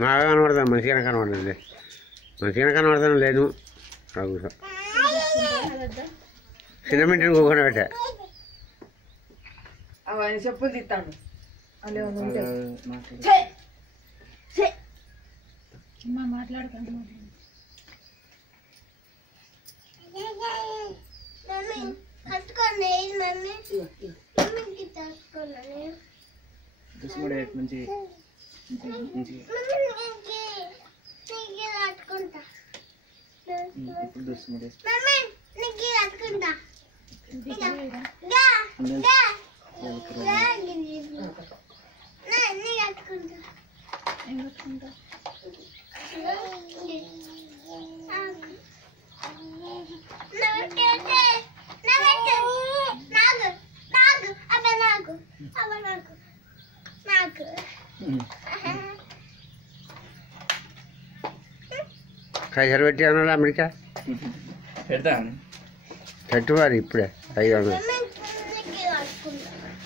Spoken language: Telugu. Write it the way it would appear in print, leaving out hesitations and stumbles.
బాగా కనబడతాను మంచిగా కనబడదు మంచిగా కనబడతాను లేదు సిమెంట్ ఇంకొకటి పెట్టా అవన్నీ చెప్పులు తీస్తాడు మాట్లాడుతాను కైసలు పెట్టి అన్నా అమెరికా పెడతా పెట్టు మరి ఇప్పుడే 500